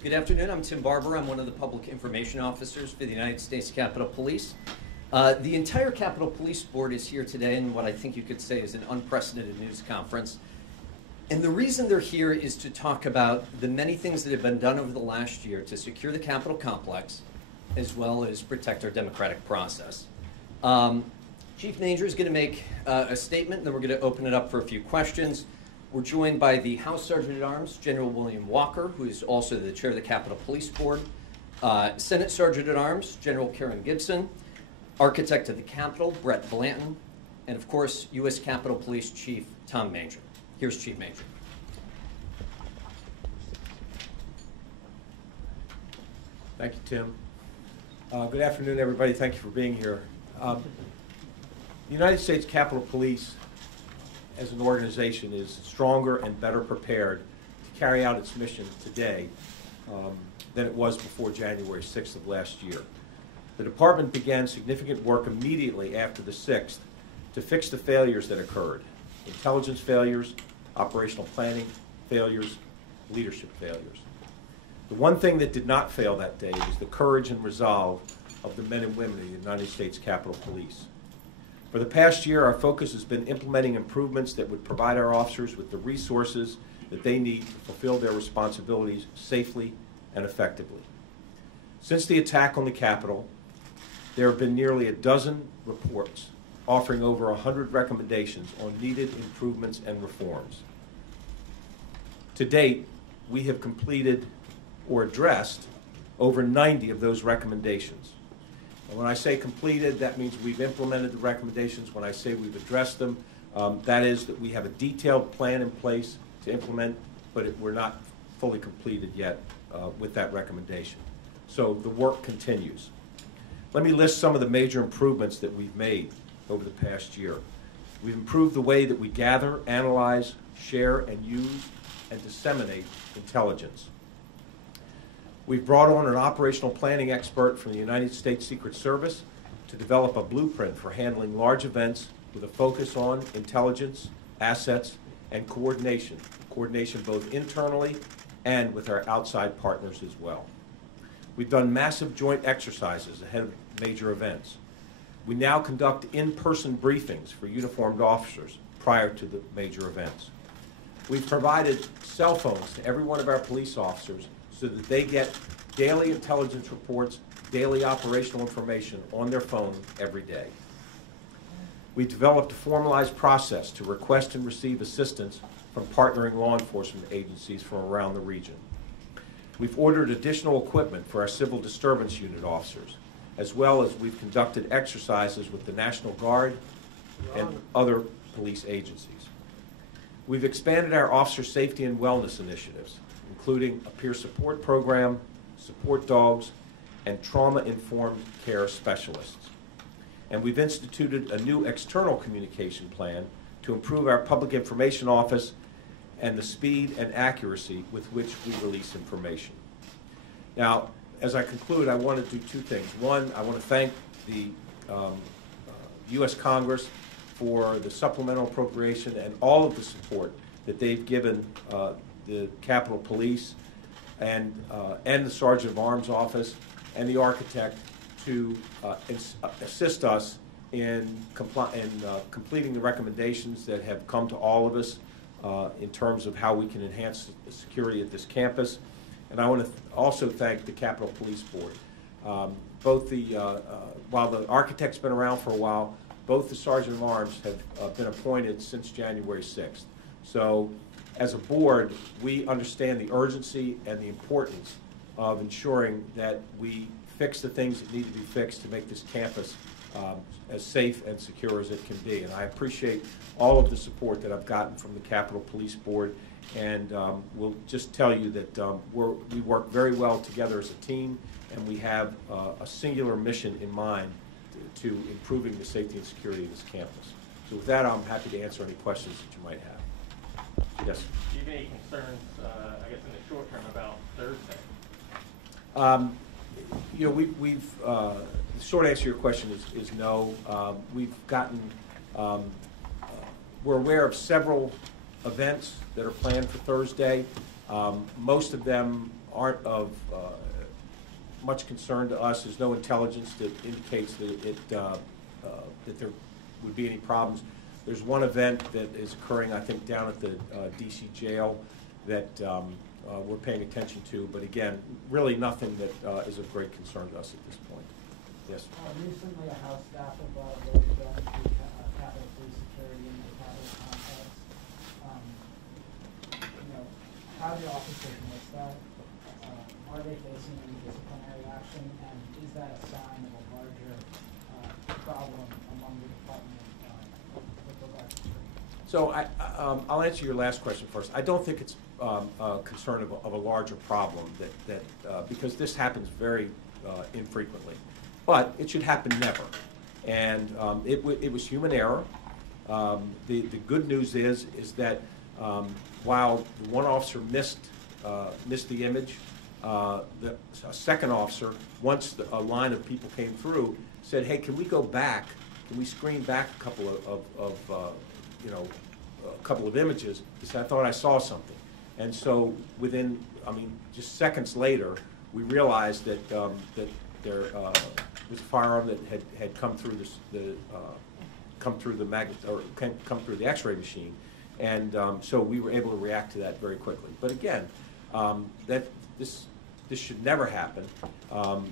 Good afternoon. I'm Tim Barber. I'm one of the public information officers for the United States Capitol Police. The entire Capitol Police Board is here today in what I think you could say is an unprecedented news conference. And the reason they're here is to talk about the many things that have been done over the last year to secure the Capitol complex, as well as protect our democratic process. Chief Manger is going to make a statement, and then we're going to open it up for a few questions. We're joined by the House Sergeant-at-Arms, General William Walker, who is also the chair of the Capitol Police Board, Senate Sergeant-at-Arms, General Karen Gibson, Architect of the Capitol, Brett Blanton, and of course, U.S. Capitol Police Chief Tom Manger. Here's Chief Manger. Thank you, Tim. Good afternoon, everybody. Thank you for being here. The United States Capitol Police, as an organization, is stronger and better prepared to carry out its mission today than it was before January 6th of last year. The department began significant work immediately after the 6th to fix the failures that occurred: intelligence failures, operational planning failures, leadership failures. The one thing that did not fail that day was the courage and resolve of the men and women of the United States Capitol Police. For the past year, our focus has been implementing improvements that would provide our officers with the resources that they need to fulfill their responsibilities safely and effectively. Since the attack on the Capitol, there have been nearly a dozen reports offering over 100 recommendations on needed improvements and reforms. To date, we have completed or addressed over 90 of those recommendations. And when I say completed, that means we've implemented the recommendations. When I say we've addressed them, that is that we have a detailed plan in place to implement, but we're not fully completed yet with that recommendation. So the work continues. Let me list some of the major improvements that we've made over the past year. We've improved the way that we gather, analyze, share, and use and disseminate intelligence. We've brought on an operational planning expert from the United States Secret Service to develop a blueprint for handling large events with a focus on intelligence, assets, and coordination both internally and with our outside partners as well. We've done massive joint exercises ahead of major events. We now conduct in-person briefings for uniformed officers prior to the major events. We've provided cell phones to every one of our police officers so that they get daily intelligence reports, daily operational information on their phone every day. We developed a formalized process to request and receive assistance from partnering law enforcement agencies from around the region. We've ordered additional equipment for our Civil Disturbance Unit officers, as well as we've conducted exercises with the National Guard and other police agencies. We've expanded our officer safety and wellness initiatives, including a peer support program, support dogs, and trauma-informed care specialists. And we've instituted a new external communication plan to improve our public information office and the speed and accuracy with which we release information. Now, as I conclude, I want to do two things. One, I want to thank the U.S. Congress for the supplemental appropriation and all of the support that they've given the Capitol Police and the Sergeant of Arms Office and the Architect to assist us in completing the recommendations that have come to all of us in terms of how we can enhance the security at this campus. And I want to also thank the Capitol Police Board. While the Architect's been around for a while, both the Sergeant of Arms have been appointed since January 6th. So as a board, we understand the urgency and the importance of ensuring that we fix the things that need to be fixed to make this campus as safe and secure as it can be. And I appreciate all of the support that I've gotten from the Capitol Police Board, and we'll just tell you that we work very well together as a team, and we have a singular mission in mind to improving the safety and security of this campus. So with that, I'm happy to answer any questions that you might have. Yes? Do you have any concerns, I guess, in the short term about Thursday? The short answer to your question is no. We're aware of several events that are planned for Thursday. Most of them aren't of much concern to us. There's no intelligence that indicates that that there would be any problems. There's one event that is occurring, I think, down at the D.C. jail that we're paying attention to, but again, really nothing that is of great concern to us at this point. Yes? Recently, a House staffer brought a vote down to Capitol Police security in the Capitol complex. How do officers miss that? Are they facing any disciplinary action, and is that a sign of a larger problem among the department with regard to security? So I'll answer your last question first. I don't think it's a concern of a larger problem because this happens very infrequently. But it should happen never. And it was human error. The good news is that while one officer missed the image, a second officer, once a line of people came through, said, "Hey, can we go back? Can we screen back a couple of images?" He said, "I thought I saw something." And so within, just seconds later, we realized that there was a firearm that had come through come through the X-ray machine, and so we were able to react to that very quickly. But again, this should never happen.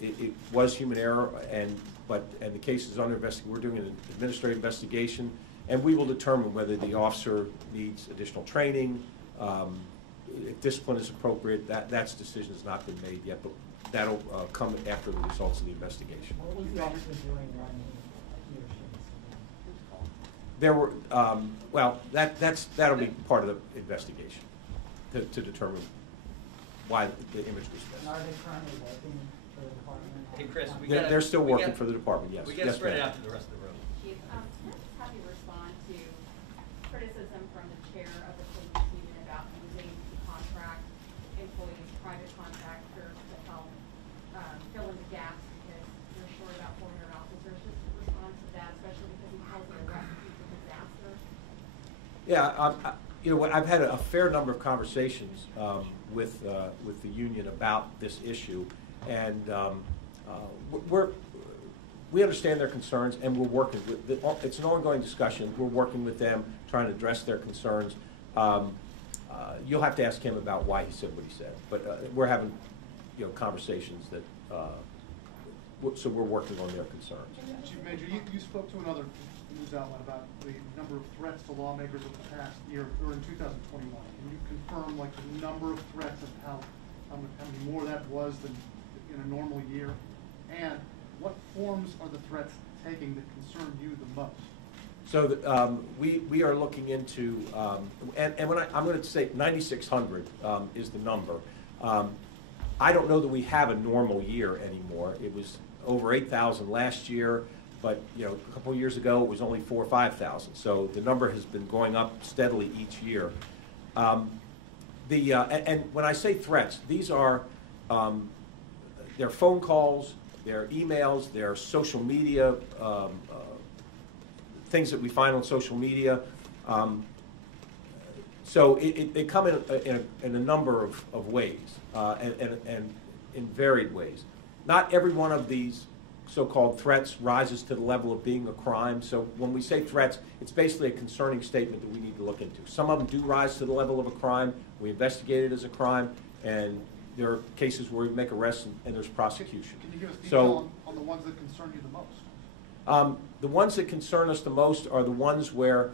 It was human error, and the case is under investigation. We're doing an administrative investigation, and we will determine whether the officer needs additional training. If discipline is appropriate, that decision has not been made yet, but that'll come after the results of the investigation. What was the officer doing when he or she was There were, that'll be part of the investigation to determine why the image was missed. And are they currently working for the department? Hey, Chris, They're still working for the department, yes. We got to spread it out to the rest of the room. Chief, can I just have you respond to criticism from the chair of the police union about using contract employees, private contractors to help fill in the gaps because we're short about 400 officers? Just to respond to that, especially because he calls it a recipe for disaster. Yeah, I've had a fair number of conversations with the union about this issue, and we understand their concerns, and we're working with it. It's an ongoing discussion. We're working with them, trying to address their concerns. You'll have to ask him about why he said what he said, but we're having conversations that so we're working on their concerns. Chief Manger, you spoke to another news outlet about the number of threats to lawmakers over the past year, or in 2021. Can you confirm, the number of threats and how many more that was than in a normal year? And what forms are the threats taking that concern you the most? So we are looking into, and when I'm going to say 9,600 is the number. I don't know that we have a normal year anymore. It was over 8,000 last year, but a couple of years ago it was only 4,000 or 5,000. So the number has been going up steadily each year. And when I say threats, these are they're phone calls, they're emails, they're social media, things that we find on social media. So they come in a number of ways and in varied ways. Not every one of these so-called threats rises to the level of being a crime. So when we say threats, it's basically a concerning statement that we need to look into. Some of them do rise to the level of a crime. We investigate it as a crime, and there are cases where we make arrests and there's prosecution. Can you give us detail on the ones that concern you the most? The ones that concern us the most are the ones where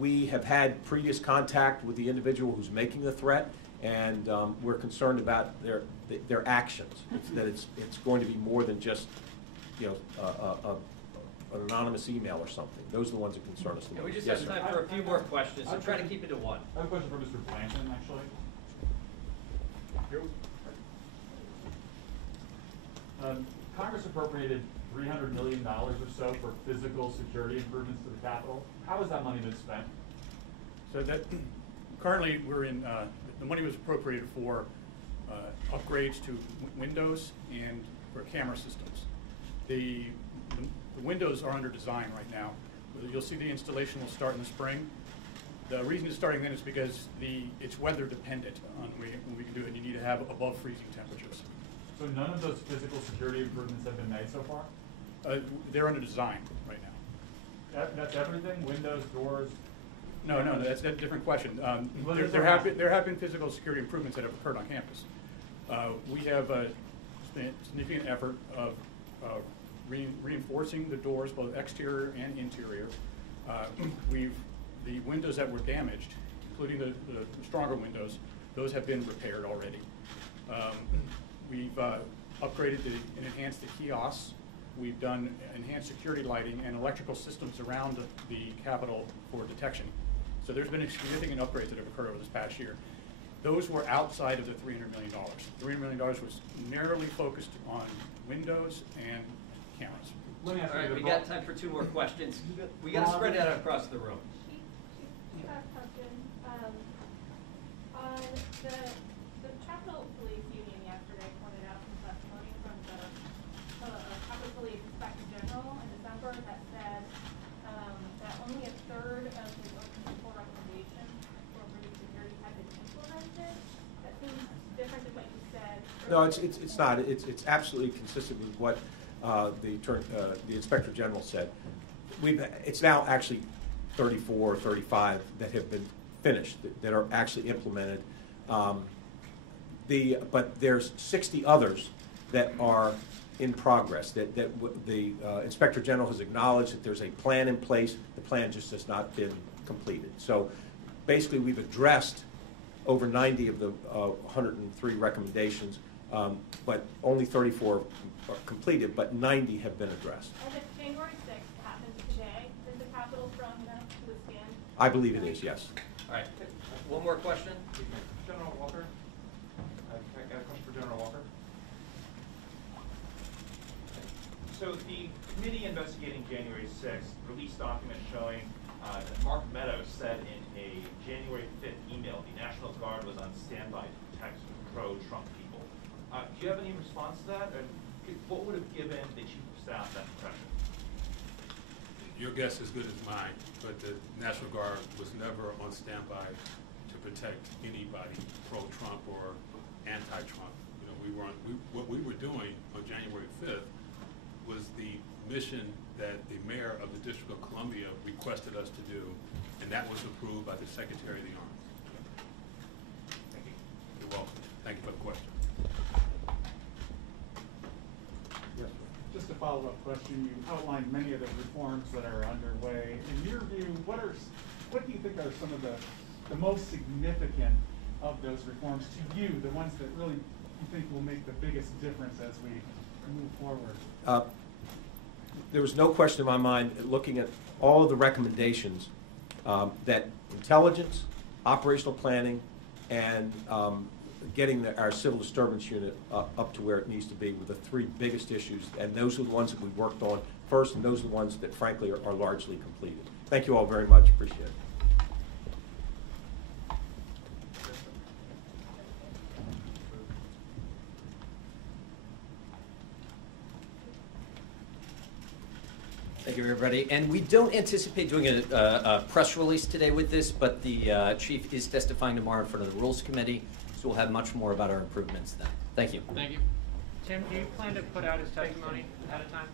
we have had previous contact with the individual who's making the threat, and we're concerned about their actions. That it's going to be more than just an anonymous email or something. Those are the ones that concern us the most. We just have time for a few more questions, so try to keep it to one. I have a question for Mr. Blanton, actually. Congress appropriated $300 million or so for physical security improvements to the Capitol. How has that money been spent? So that currently we're in the money was appropriated for upgrades to windows and for camera systems. The windows are under design right now. You'll see the installation will start in the spring. The reason it's starting then is because it's weather dependent on when we can do it. You need to have above freezing temperatures. So none of those physical security improvements have been made so far? They're under design right now. That's everything? Windows, doors? No, that's a different question. Well, There have been physical security improvements that have occurred on campus. We have a significant effort of reinforcing the doors, both exterior and interior. The windows that were damaged, including the stronger windows, those have been repaired already. We've upgraded and enhanced the kiosks. We've done enhanced security lighting and electrical systems around the Capitol for detection. So there's been significant upgrades that have occurred over this past year. Those were outside of the $300 million. $300 million was narrowly focused on windows and cameras. Let me ask All right, you we got time for 2 more questions. We got to spread that out across the room. Chief, I have a question. On the Capitol Police Union yesterday pointed out some testimony from the Capitol Police Inspector General in December that said that only a third of his open support recommendations for reduced security had been implemented. That seems different than what you said. No, it's not. It's absolutely consistent with what the Inspector General said. It's now actually 34 or 35 that have been finished, that are actually implemented. But there's 60 others that are in progress. That the Inspector General has acknowledged that there's a plan in place. The plan just has not been completed. So basically, we've addressed over 90 of the 103 recommendations, but only 34 are completed, but 90 have been addressed. And if January 6th happens today, is the Capitol strong enough to withstand? I believe it is, yes. All right, one more question. General Walker? I got a question for General Walker. So the committee investigating January 6th released documents showing that Mark Meadows said in a January 5th email the National Guard was on standby to protect pro-Trump people. Do you have any response to that? And what would have given the Chief of Staff that impression? Your guess is as good as mine, but the National Guard was never on standby to protect anybody pro-Trump or anti-Trump. You know, what we were doing on January 5th was the mission that the mayor of the District of Columbia requested us to do, and that was approved by the Secretary of the Army. Thank you. You're welcome. Thank you for the question. Yes. Just a follow-up question. You outlined many of the reforms that are underway. In your view, what do you think are some of the most significant of those reforms to you, the ones that really you think will make the biggest difference as we move forward? There was no question in my mind, looking at all of the recommendations, that intelligence, operational planning, and getting our civil disturbance unit up to where it needs to be were the 3 biggest issues, and those are the ones that we worked on first, and those are the ones that, frankly, are largely completed. Thank you all very much. Appreciate it. Thank you, everybody. And we don't anticipate doing a press release today with this, but the chief is testifying tomorrow in front of the Rules Committee, so we'll have much more about our improvements then. Thank you. Thank you. Tim, do you plan to put out his testimony ahead of time?